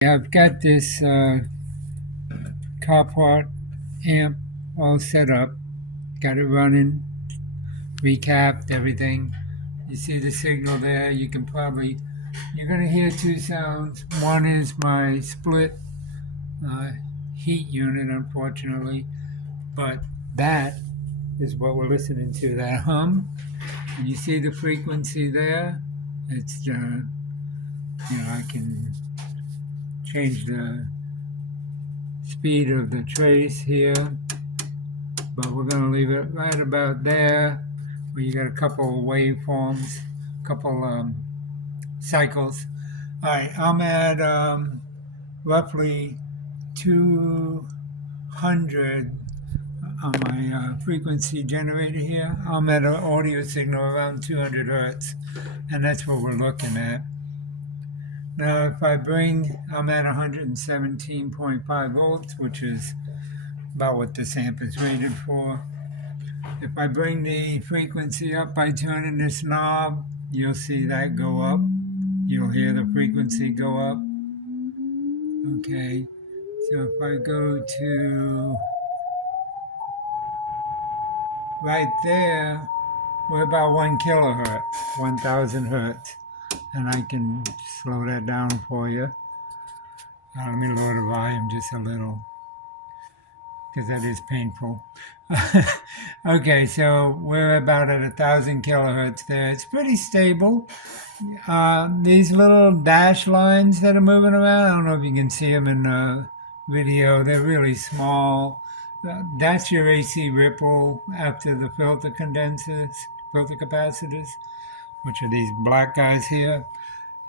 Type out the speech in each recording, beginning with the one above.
I've got this Capehart amp all set up, got it running, recapped everything. You see the signal there. You're going to hear two sounds. One is my split uh, heat unit, unfortunately, but that is what we're listening to, that hum. And you see the frequency there. It's, I can change the speed of the trace here, but we're going to leave it right about there where you got a couple of waveforms, a couple cycles. All right, I'm at roughly 200 on my frequency generator here. I'm at an audio signal around 200 hertz, and that's what we're looking at. Now, if I'm at 117.5 volts, which is about what this amp is rated for. If I bring the frequency up by turning this knob, you'll see that go up. You'll hear the frequency go up. Okay, so if I go to right there, we're about 1 kilohertz, 1000 hertz. And I can slow that down for you. Let me lower the volume just a little, because that is painful. Okay, so we're about at 1000 kilohertz there. It's pretty stable. These little dash lines that are moving around, I don't know if you can see them in the video. They're really small. That's your AC ripple after the filter capacitors, which are these black guys here.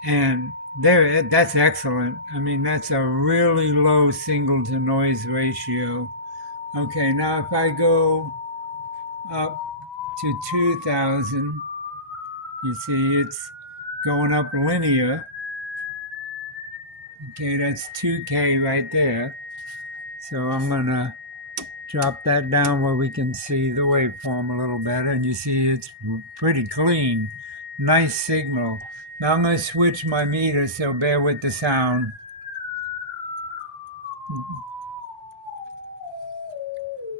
And that's excellent. I mean, that's a really low signal to noise ratio. Okay, now if I go up to 2000, you see it's going up linear. Okay, that's 2K right there. So I'm going to drop that down where we can see the waveform a little better. And you see it's pretty clean. Nice signal. Now I'm going to switch my meter, so bear with the sound.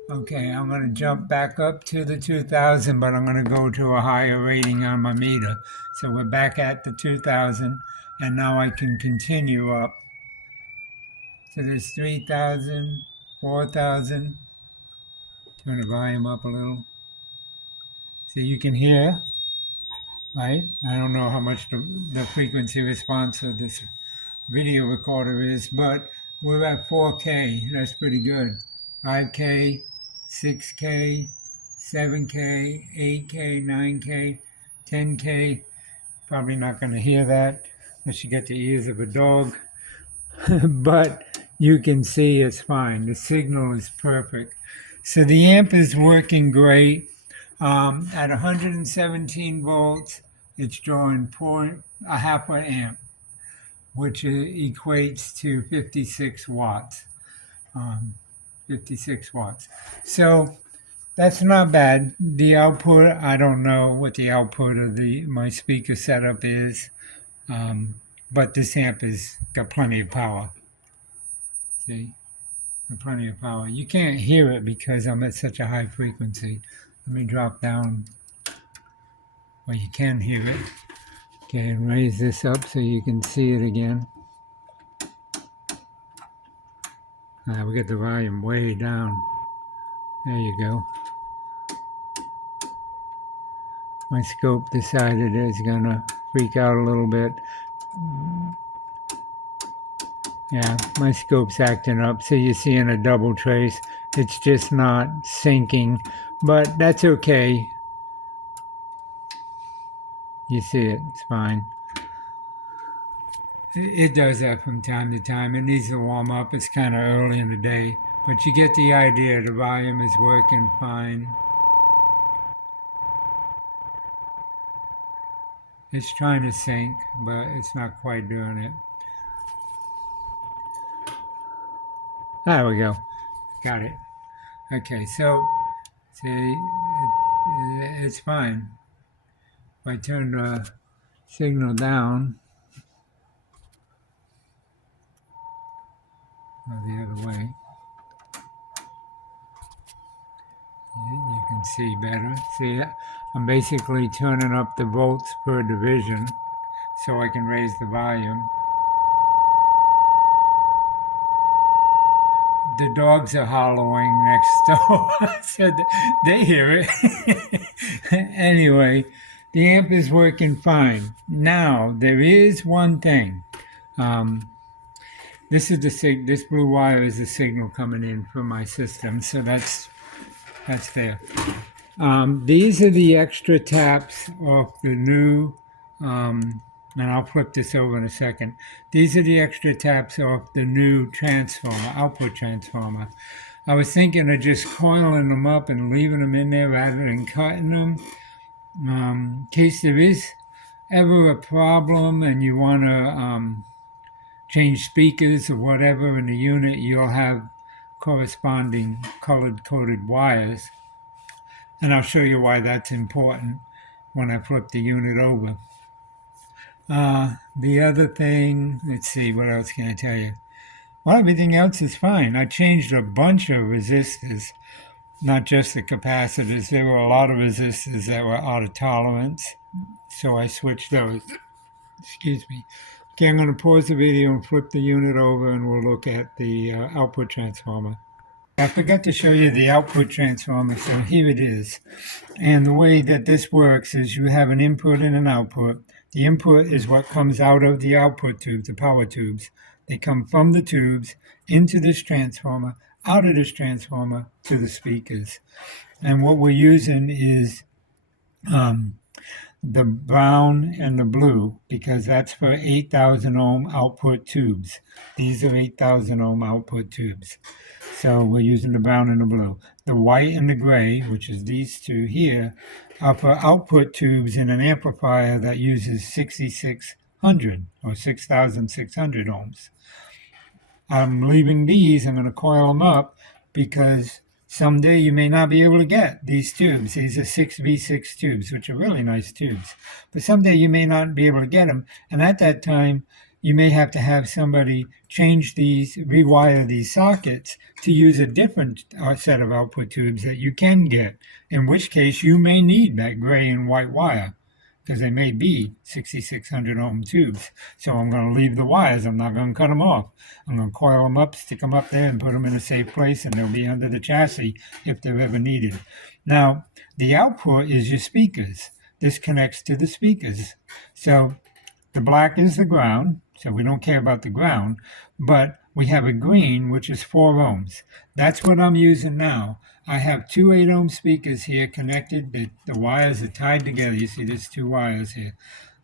Okay, I'm going to jump back up to the 2000, but I'm going to go to a higher rating on my meter. So we're back at the 2000, and now I can continue up. So there's 3000, 4000. Turn the volume up a little. So you can hear, right? I don't know how much the frequency response of this video recorder is, but we're at 4K. That's pretty good. 5K, 6K, 7K, 8K, 9K, 10K. Probably not going to hear that unless you get the ears of a dog. But you can see it's fine. The signal is perfect. So the amp is working great. At 117 volts, it's drawing a half an amp, which equates to 56 watts. 56 watts. So that's not bad. The output, I don't know what the output of my speaker setup is, but this amp has got plenty of power. See, got plenty of power. You can't hear it because I'm at such a high frequency. Let me drop down where you can hear it. Okay, and raise this up so you can see it again. We got the volume way down. There you go. My scope decided it's gonna freak out a little bit. Yeah, my scope's acting up. So you're seeing a double trace. It's just not syncing, but that's okay. You see it, it's fine. It does that from time to time. It needs to warm up. It's kind of early in the day, but you get the idea. The volume is working fine. It's trying to sync, but it's not quite doing it. There we go. Got it. Okay, so see, it's fine. If I turn the signal down, or the other way. You can see better. See, I'm basically turning up the volts per division so I can raise the volume. The dogs are hollowing next door. So they hear it. Anyway, the amp is working fine. Now, there is one thing. This is this blue wire is the signal coming in from my system, so that's there. These are the extra taps off the new, and I'll flip this over in a second. These are the extra taps off the new transformer, output transformer. I was thinking of just coiling them up and leaving them in there rather than cutting them. In case there is ever a problem and you want to change speakers or whatever in the unit, you'll have corresponding colored coded wires. And I'll show you why that's important when I flip the unit over. The other thing, let's see, what else can I tell you? Well, everything else is fine. I changed a bunch of resistors, not just the capacitors. There were a lot of resistors that were out of tolerance, so I switched those. Excuse me. Okay, I'm going to pause the video and flip the unit over, and we'll look at the output transformer. I forgot to show you the output transformer, so here it is. And the way that this works is you have an input and an output. The input is what comes out of the output tubes, the power tubes. They come from the tubes into this transformer, out of this transformer to the speakers. And what we're using is the brown and the blue, because that's for 8,000 ohm output tubes. These are 8,000 ohm output tubes. So we're using the brown and the blue. The white and the gray, which is these two here, are for output tubes in an amplifier that uses 6,600 or 6,600 ohms. I'm leaving these, I'm going to coil them up because someday you may not be able to get these tubes. These are 6V6 tubes, which are really nice tubes. But someday you may not be able to get them. And at that time, you may have to have somebody change these, rewire these sockets to use a different set of output tubes that you can get, in which case you may need that gray and white wire, because they may be 6,600 ohm tubes. So I'm going to leave the wires. I'm not going to cut them off. I'm going to coil them up, stick them up there, and put them in a safe place, and they'll be under the chassis if they're ever needed. Now, the output is your speakers. This connects to the speakers. So the black is the ground, so we don't care about the ground, but we have a green, which is 4 ohms. That's what I'm using now. I have two 8 ohm speakers here connected. The wires are tied together. You see there's 2 wires here.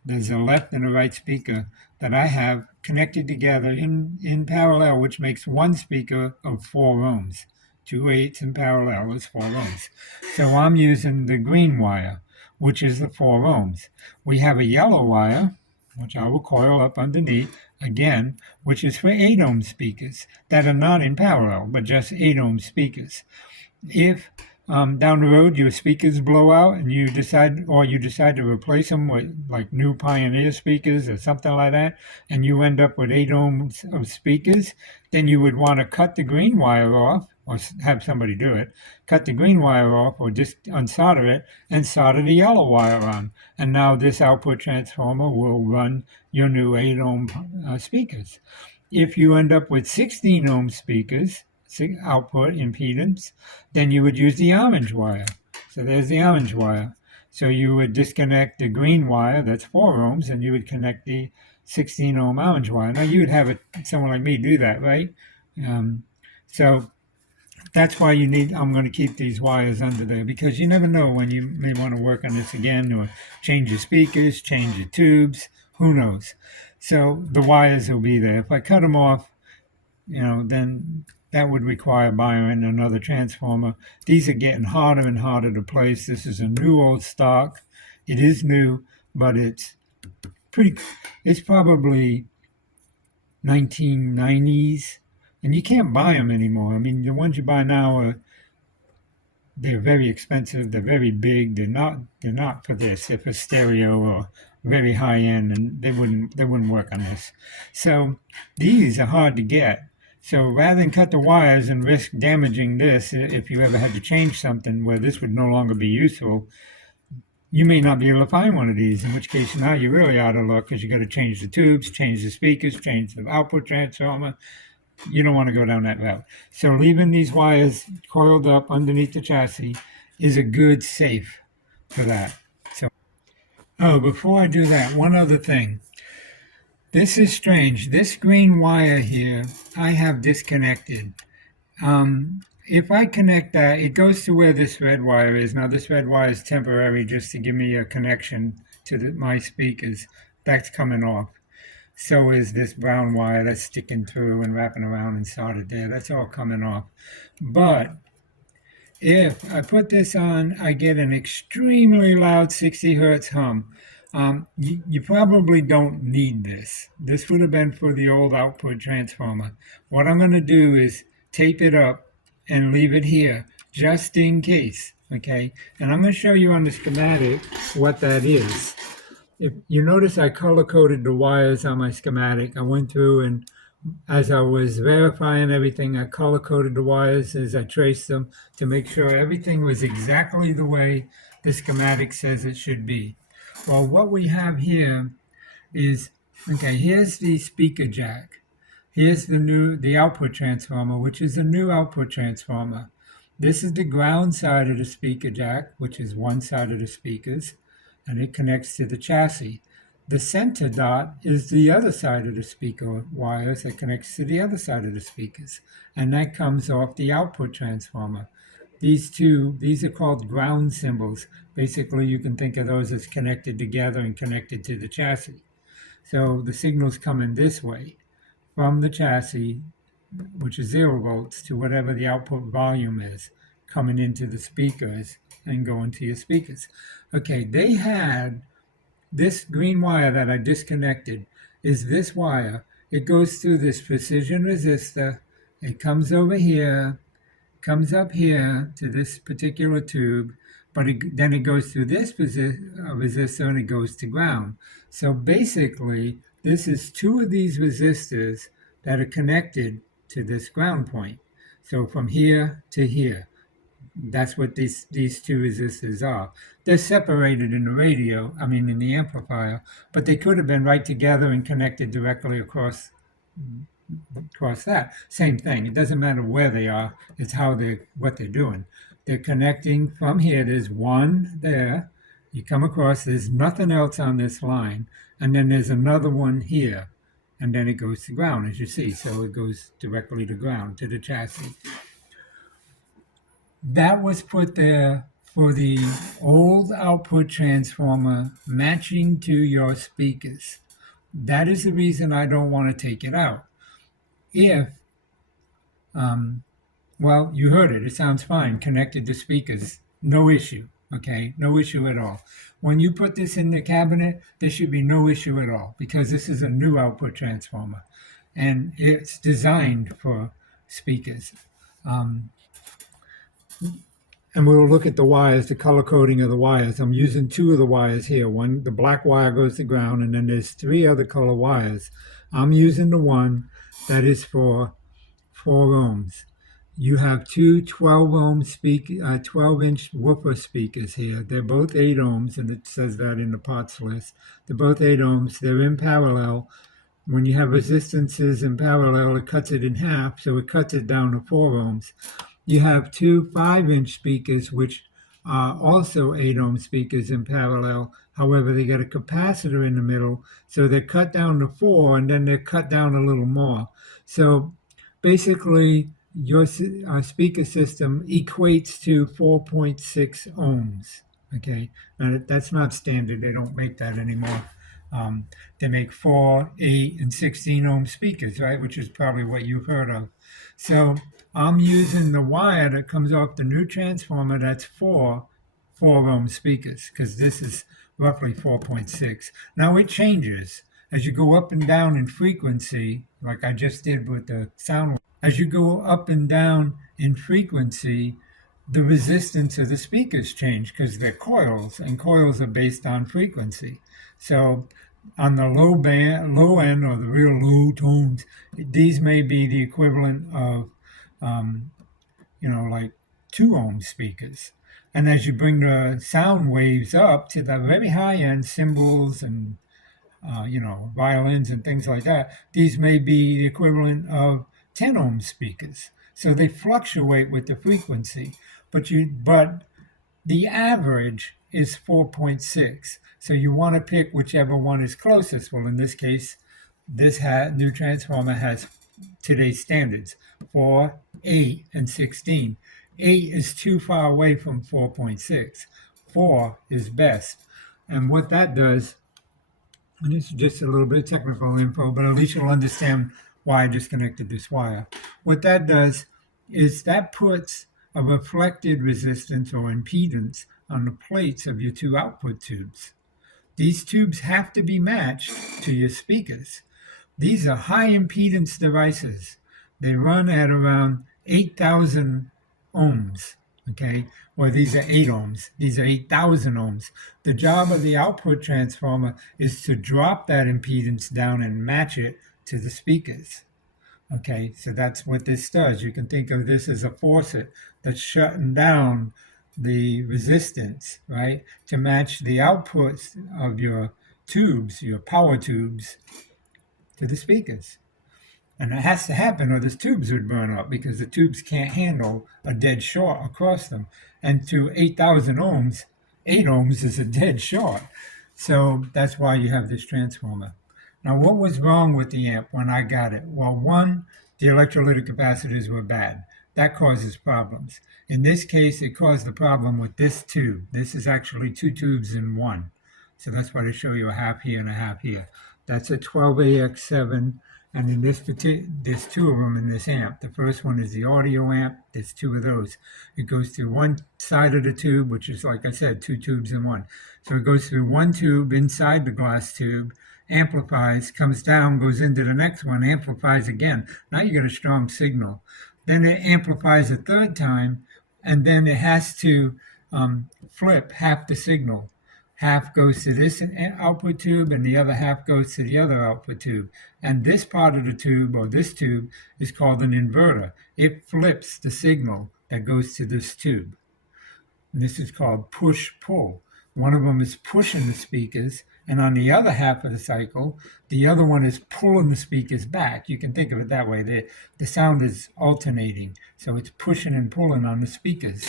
There's a left and a right speaker that I have connected together in parallel, which makes one speaker of 4 ohms. 2 8s in parallel is 4 ohms. So I'm using the green wire, which is the 4 ohms. We have a yellow wire, which I will coil up underneath, again, which is for 8 ohm speakers that are not in parallel, but just 8 ohm speakers. If down the road your speakers blow out and you decide to replace them with like new Pioneer speakers or something like that, and you end up with 8 ohms of speakers, then you would want to cut the green wire off, or have somebody do it, cut the green wire off, or just unsolder it and solder the yellow wire on. And now this output transformer will run your new 8 ohm speakers. If you end up with 16 ohm speakers, output impedance, then you would use the orange wire. So there's the orange wire. So you would disconnect the green wire, that's 4 ohms, and you would connect the 16 ohm orange wire. Now you would have someone like me do that, right? So that's why I'm going to keep these wires under there, because you never know when you may want to work on this again, or change your speakers, change your tubes, who knows. So the wires will be there. If I cut them off, then that would require buying another transformer. These are getting harder and harder to place. This is a new old stock. It is new, but it's probably 1990s, and you can't buy them anymore. I mean, the ones you buy now they're very expensive. They're very big. They're not for this. They're for stereo or very high end, and they wouldn't work on this. So these are hard to get. So rather than cut the wires and risk damaging this, if you ever had to change something where this would no longer be useful, you may not be able to find one of these, in which case now you're really out of luck because you got to change the tubes, change the speakers, change the output transformer. You don't want to go down that route. So leaving these wires coiled up underneath the chassis is a good safe for that. So, oh, before I do that, one other thing. This is strange. This green wire here, I have disconnected. If I connect that, it goes to where this red wire is. Now, this red wire is temporary just to give me a connection to my speakers. That's coming off. So is this brown wire that's sticking through and wrapping around and soldered there. That's all coming off. But if I put this on, I get an extremely loud 60 hertz hum. You probably don't need this. This would have been for the old output transformer. What I'm going to do is tape it up and leave it here just in case. Okay, and I'm going to show you on the schematic what that is. If you notice, I color coded the wires on my schematic. I went through and as I was verifying everything, I color coded the wires as I traced them to make sure everything was exactly the way the schematic says it should be. Well, what we have here is, okay, here's the speaker jack. Here's the output transformer, which is a new output transformer. This is the ground side of the speaker jack, which is one side of the speakers, and it connects to the chassis. The center dot is the other side of the speaker wires that connects to the other side of the speakers, and that comes off the output transformer. These are called ground symbols. Basically, you can think of those as connected together and connected to the chassis. So the signal's coming this way from the chassis, which is 0 volts, to whatever the output volume is, coming into the speakers and going to your speakers. Okay, they had this green wire that I disconnected is this wire. It goes through this precision resistor. It comes over here, comes up here to this particular tube, but then it goes through this resistor and it goes to ground. So basically, this is two of these resistors that are connected to this ground point. So from here to here. That's what these two resistors are. They're separated in the in the amplifier, but they could have been right together and connected directly across that. Same thing. It doesn't matter where they are. It's what they're doing. They're connecting from here. There's one there. You come across. There's nothing else on this line, and then there's another one here, and then it goes to ground, as you see. So it goes directly to ground, to the chassis. That was put there for the old output transformer matching to your speakers. That is the reason I don't want to take it out. If, well, you heard it. It sounds fine. Connected to speakers. No issue. Okay? No issue at all. When you put this in the cabinet, there should be no issue at all because this is a new output transformer and it's designed for speakers. And we'll look at the wires, the color coding of the wires. I'm using two of the wires here. One, the black wire goes to ground, and then there's three other color wires. I'm using the one that is for 4 ohms. You have two 12-inch woofer speakers here. They're both 8 ohms, and it says that in the parts list. They're both 8 ohms. They're in parallel. When you have resistances in parallel, it cuts it in half, so it cuts it down to 4 ohms. You have two 5-inch speakers, which are also 8 ohm speakers in parallel. However, they got a capacitor in the middle, so they're cut down to 4, and then they're cut down a little more. So basically, your speaker system equates to 4.6 ohms. Okay, now that's not standard. They don't make that anymore. They make 4, 8, and 16 ohm speakers, right? Which is probably what you've heard of. So I'm using the wire that comes off the new transformer that's for 4 ohm speakers because this is roughly 4.6. Now it changes as you go up and down in frequency, like I just did with the sound. As you go up and down in frequency, the resistance of the speakers change because they're coils, and coils are based on frequency. So on the low end, or the real low tones, these may be the equivalent of, like 2 ohm speakers. And as you bring the sound waves up to the very high end, cymbals and violins and things like that, these may be the equivalent of 10 ohm speakers. So they fluctuate with the frequency, but the average is 4.6. So you want to pick whichever one is closest. Well, in this case, this new transformer has today's standards: 4, 8, and 16. 8 is too far away from 4.6. 4 is best. And what that does, and this is just a little bit of technical info, but at least you'll understand why I disconnected this wire. What that does is that puts a reflected resistance or impedance on the plates of your 2 output tubes. These tubes have to be matched to your speakers. These are high impedance devices. They run at around 8,000 ohms. Okay, well, these are 8 ohms. These are 8,000 ohms. The job of the output transformer is to drop that impedance down and match it to the speakers. Okay, so that's what this does. You can think of this as a faucet that's shutting down the resistance, right, to match the outputs of your tubes, your power tubes, to the speakers. And it has to happen or the tubes would burn up, because the tubes can't handle a dead short across them. And to 8,000 ohms, 8 ohms is a dead short. So that's why you have this transformer. Now, what was wrong with the amp when I got it? Well, one, the electrolytic capacitors were bad. That causes problems. In this case, it caused the problem with this tube. This is actually 2 tubes in one. So that's why they show you a half here and a half here. That's a 12AX7. And in this there's 2 of them in this amp. The first one is the audio amp. There's 2 of those. It goes through one side of the tube, which is, like I said, 2 tubes in one. So it goes through one tube inside the glass tube, amplifies, comes down, goes into the next one, amplifies again. Now you get a strong signal. Then it amplifies a third time, and then it has to flip half the signal. Half goes to this output tube and the other half goes to the other output tube. And this part of the tube, or this tube, is called an inverter. It flips the signal that goes to this tube. And this is called push-pull. One of them is pushing the speakers, and on the other half of the cycle, the other one is pulling the speakers back. You can think of it that way. The sound is alternating, so it's pushing and pulling on the speakers.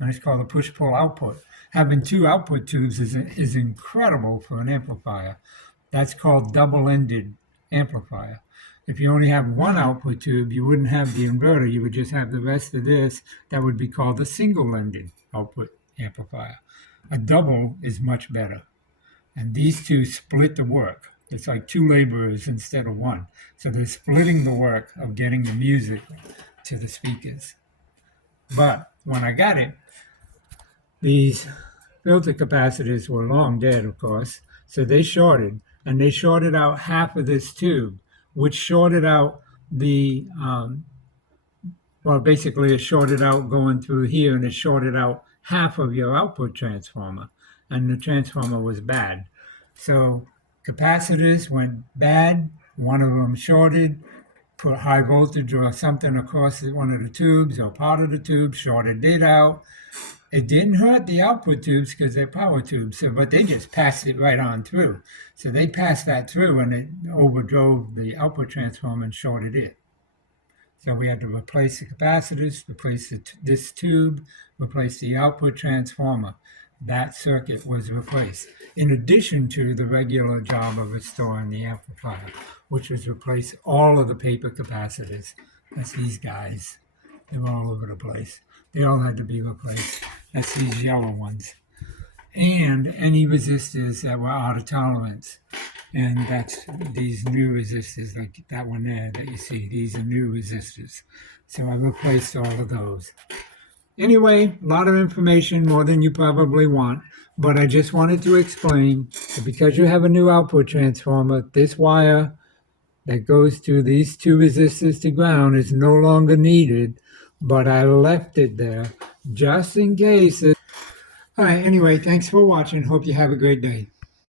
And it's called a push-pull output. Having 2 output tubes is incredible for an amplifier. That's called double-ended amplifier. If you only have 1 output tube, you wouldn't have the inverter. You would just have the rest of this. That would be called a single-ended output amplifier. A double is much better. And these 2 split the work. It's like 2 laborers instead of 1. So they're splitting the work of getting the music to the speakers. But when I got it, these filter capacitors were long dead, of course, so they shorted, and they shorted out half of this tube, which shorted out the, basically it shorted out going through here, and it shorted out half of your output transformer, and the transformer was bad. So capacitors went bad, one of them shorted, put high voltage or something across one of the tubes or part of the tube, shorted it out. It didn't hurt the output tubes because they're power tubes, but they just passed it right on through. So they passed that through, and it overdrove the output transformer and shorted it. So we had to replace the capacitors, replace this tube, replace the output transformer. That circuit was replaced, in addition to the regular job of restoring the amplifier, which was replace all of the paper capacitors. That's these guys. They were all over the place. They all had to be replaced. That's these yellow ones. And any resistors that were out of tolerance. And that's these new resistors, like that one there that you see. These are new resistors. So I replaced all of those. Anyway, a lot of information, more than you probably want. But I just wanted to explain that because you have a new output transformer, this wire that goes to these 2 resistors to ground is no longer needed, but I left it there just in case. All right, anyway, thanks for watching. Hope you have a great day.